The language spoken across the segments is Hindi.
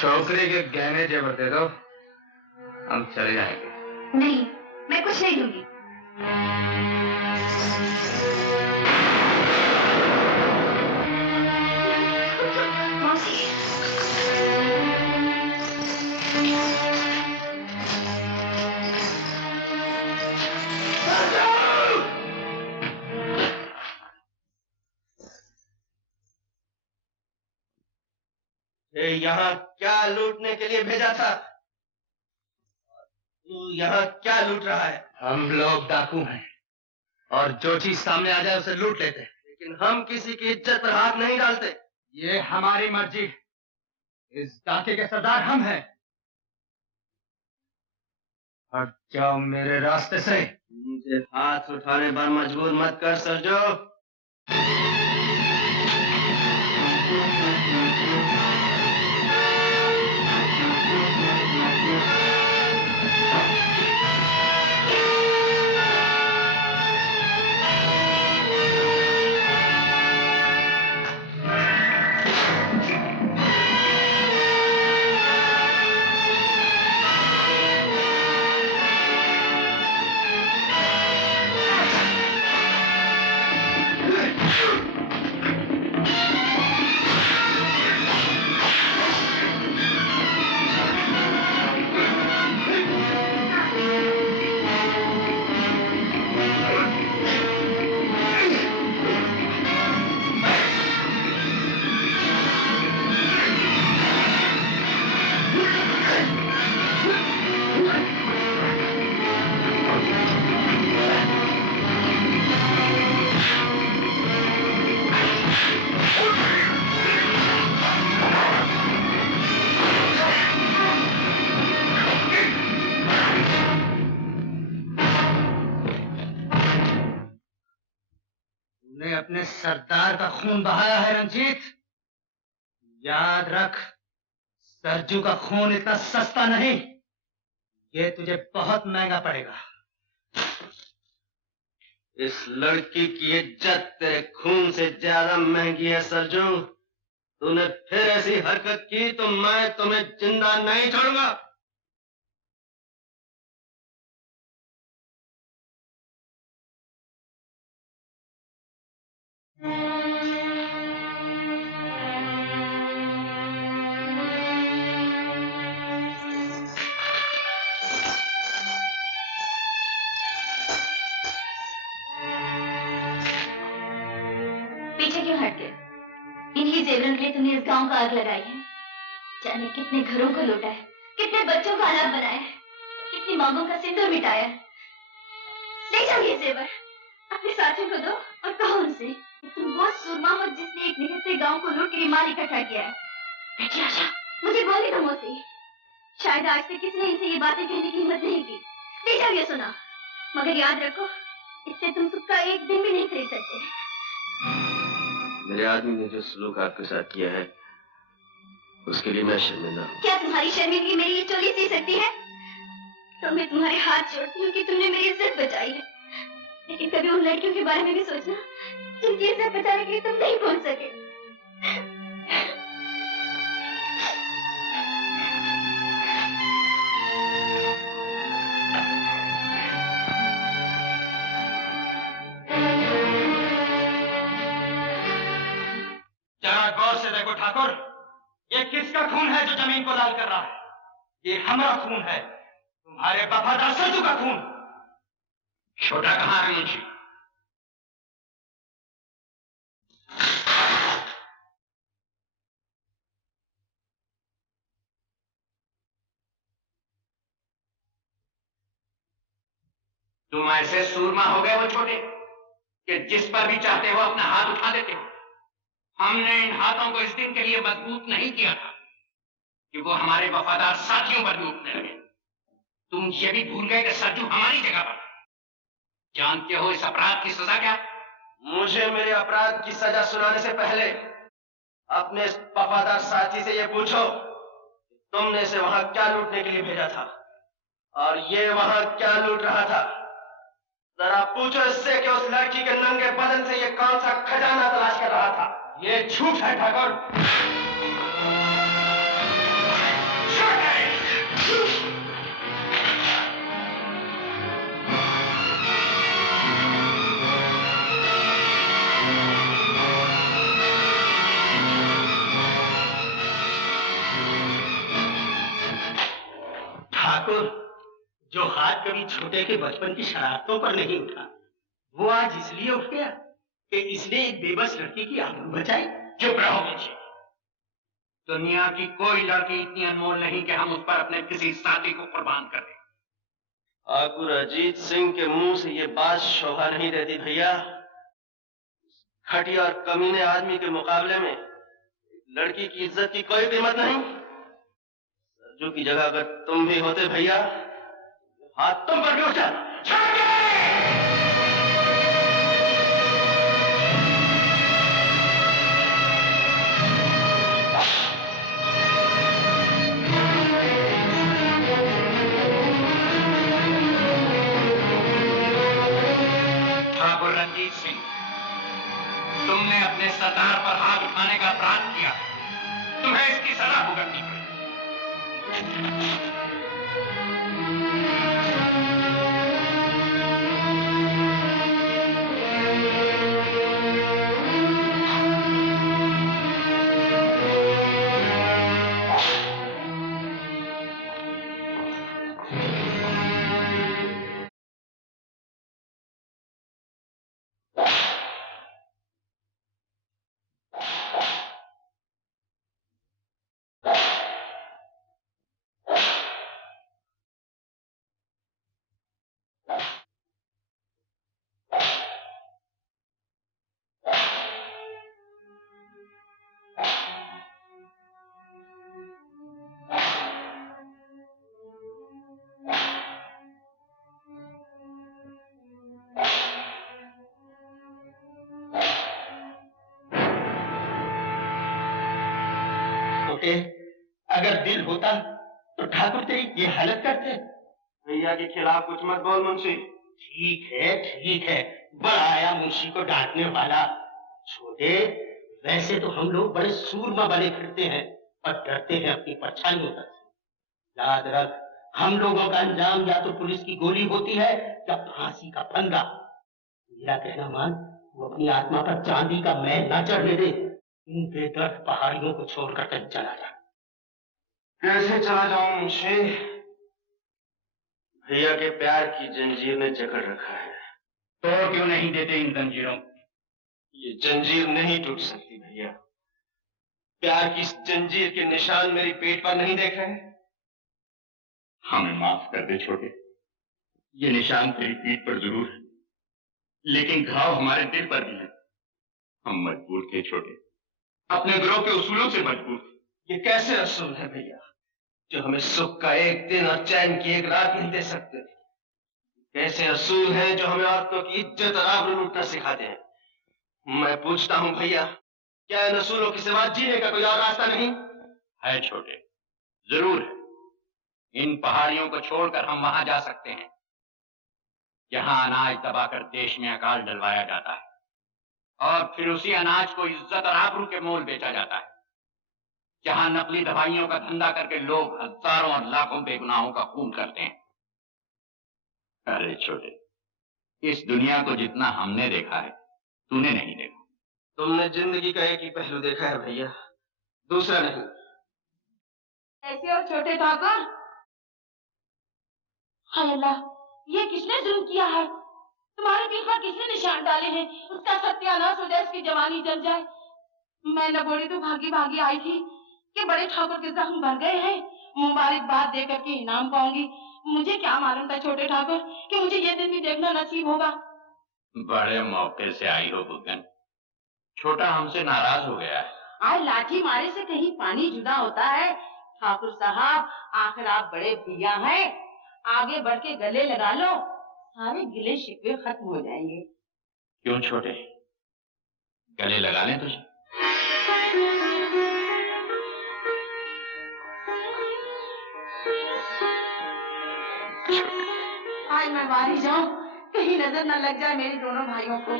छोकरी के गहने जेवर दे दो, हम चले जाएंगे। नहीं, मैं कुछ नहीं दूंगी। मौसी। यहाँ क्या लूटने के लिए भेजा था? तू यहाँ क्या लूट रहा है? हम लोग डाकू हैं और जो चीज सामने आ जाए उसे लूट लेते हैं, लेकिन हम किसी की इज्जत पर हाथ नहीं डालते। ये हमारी मर्जी। इस डाके के सरदार हम हैं। हट जाओ मेरे रास्ते से। मुझे हाथ उठाने पर मजबूर मत कर सरजो। अपने सरदार का खून बहाया है रंजीत। याद रख, सरजू का खून इतना सस्ता नहीं, ये तुझे बहुत महंगा पड़ेगा। इस लड़की की इज्जत तेरे खून से ज्यादा महंगी है सरजू। तूने फिर ऐसी हरकत की तो मैं तुम्हें जिंदा नहीं छोड़ूंगा। पीछे क्यों हट गए? इन्हीं जेवरों के लिए तुमने इस गांव का आग लगाई है। जाने कितने घरों को लूटा है, कितने बच्चों का अनाथ बनाया है, कितनी मांगों का सिंदूर मिटाया है। ले जाओ ये जेवर, अपने साथियों को दो और कहो उनसे तुम वो सूरमा हो जिसने एक निहत्थे गांव को लूट कर माल इकट्ठा किया है। बेटी आशा, मुझे बोलने दो मौसी। शायद आज तक किसी ने इनसे ये बातें कहने की हिम्मत नहीं की। ले जाओ ये सुना, मगर याद रखो इससे तुम सुख का एक दिन भी नहीं खरीद सकते। मेरे आदमी ने जो सलूक आपके साथ किया है उसके लिए मैं शर्मिंदा हूँ। क्या तुम्हारी शर्मिंदगी मेरी ये चोली सी सकती है? तो मैं तुम्हारे हाथ जोड़ती हूँ कि तुमने मेरी इज्जत बचाई है, लेकिन कभी उन लड़कियों के बारे में भी सोचना जिनकी इज्जत बचाने के लिए तुम नहीं पहुंच सके। जरा गौर से देखो ठाकुर, ये किसका खून है जो जमीन को लाल कर रहा है? ये हमारा खून है, तुम्हारे वफादार सरजू का खून। छोटा कहाँ है मुंशी? तुम ऐसे सूरमा हो गए वो छोटे कि जिस पर भी चाहते हो अपना हाथ उठा देते हो। हमने इन हाथों को इस दिन के लिए मजबूत नहीं किया था कि वो हमारे वफादार साथियों पर भी उठने लगे। तुम ये भी भूल गए कि सरजू हमारी जगह पर। जानते हो इस अपराध की सजा क्या? मुझे मेरे अपराध की सजा सुनाने से पहले अपने इस वफादार साथी से ये पूछो तुमने इसे वहां क्या लूटने के लिए भेजा था और ये वहां क्या लूट रहा था। जरा पूछो इससे कि उस लड़की के नंगे बदन से ये कौन सा खजाना तलाश कर रहा था। ये झूठ है ठाकुर। ठाकुर, जो हाथ कभी छोटे के बचपन की शरारतों पर नहीं उठा, वो आज इसलिए उठ गया कि इसने एक बेबस लड़की की आबरू बचाई। चुप रहो मुंशी। दुनिया की कोई लड़की इतनी अनमोल नहीं कि हम उस पर अपने किसी साथी को कुर्बान कर दें। ठाकुर अजीत सिंह के मुंह से ये बात शोभा नहीं देती भैया। घटिया और कमीने आदमी के मुकाबले में लड़की की इज्जत की कोई कीमत नहीं। सरजू की जगह अगर तुम भी होते भैया, हाथ तुम पर भी उठ जाता। ठाकुर रंजीत सिंह, तुमने अपने सरदार पर हाथ उठाने का अपराध किया, तुम्हें इसकी सजा भुगतनी पड़ेगी। अगर दिल होता तो ठाकुर तेरी ये हालत करते। भैया के खिलाफ कुछ मत बोल मुंशी। ठीक है, बड़ा आया मुंशी को डांटने वाला। छोटे, वैसे तो हम लोग बड़े सूरमा बने फिरते हैं और डरते हैं अपनी परछाइयों तक। याद रख, हम लोगों का अंजाम या तो पुलिस की गोली होती है या फांसी का फंदा। मेरा कहना मान, वो अपनी आत्मा पर चांदी का मैल ना चढ़ने दे। इन बेदर्द पहाड़ियों को छोड़कर कहीं चला जा। कैसे चला जाऊं मुंशी? भैया के प्यार की जंजीर ने जकड़ रखा है। तोड़ क्यों नहीं देते इन जंजीरों? ये जंजीर नहीं टूट सकती भैया। प्यार की इस जंजीर के निशान मेरी पेट पर नहीं देख रहे? हमें माफ कर दे छोटे, ये निशान तेरी पीठ पर जरूर है, लेकिन घाव हमारे दिल पर भी है। हम मजबूर थे छोटे, अपने गिरोह के उसूलों से मजबूर थे। ये कैसे असूल है भैया, जो हमें सुख का एक दिन और चैन की एक रात नहीं दे सकते? कैसे असूल हैं जो हमें औरतों की इज्जत और आबरू लूटना सिखाते हैं? मैं पूछता हूं भैया, क्या इन असूलों के सिवा जीने का कोई और रास्ता नहीं है? छोटे, जरूर है। इन पहाड़ियों को छोड़कर हम वहां जा सकते हैं जहां अनाज दबाकर देश में अकाल डलवाया जाता है और फिर उसी अनाज को इज्जत और आबरू के मोल बेचा जाता है। जहां नकली दवाइयों का धंधा करके लोग हजारों और लाखों बेगुनाहों का खून करते हैं। अरे छोटे, इस दुनिया को जितना हमने देखा है, तूने नहीं देखा। तुमने जिंदगी का एक ही पहलू देखा है भैया, दूसरा नहीं। ऐसे और छोटे ठाकुर, हाय अल्लाह, ये किसने जुल्म किया है? तुम्हारे दिल पर किसने निशान डाले हैं? उसका सत्यानाश हो जाए, उसकी जवानी जल जाए। मैं लगोड़ी तो भागी भागी आई थी कि बड़े ठाकुर के जख्म भर गए हैं, मुबारकबाद दे करके इनाम पाऊंगी। मुझे क्या मालूम था छोटे ठाकुर कि मुझे ये दिन भी देखना नसीब होगा। बड़े मौके से आई हो बुगन। छोटा हमसे नाराज हो गया है। आज लाठी मारे से कहीं पानी जुदा होता है। ठाकुर साहब, आखिर आप बड़े भैया हैं, आगे बढ़ के गले लगा लो, सारे गिले शिकवे खत्म हो जाएंगे। क्यों छोटे, गले लगा लें तुझे? आज मैं मारी जाऊं, कहीं नजर न लग जाए मेरे दोनों भाइयों को।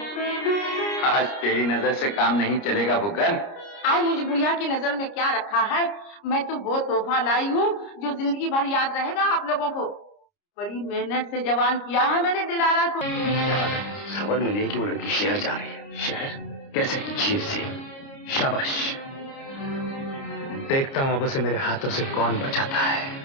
आज तेरी नजर से काम नहीं चलेगा बुगन। आज मुझे बुढ़िया की नजर में क्या रखा है? मैं तो वो तोहफा लाई हूँ जो जिंदगी भर याद रहेगा आप लोगों को। बड़ी मेहनत से जवान किया है मैंने दिलारा को। खबर मिली कि वो लड़की शहर जा रही है। शहर कैसे? जीप से। शाबाश, देखता हूँ अब उसे मेरे हाथों से कौन बचाता है।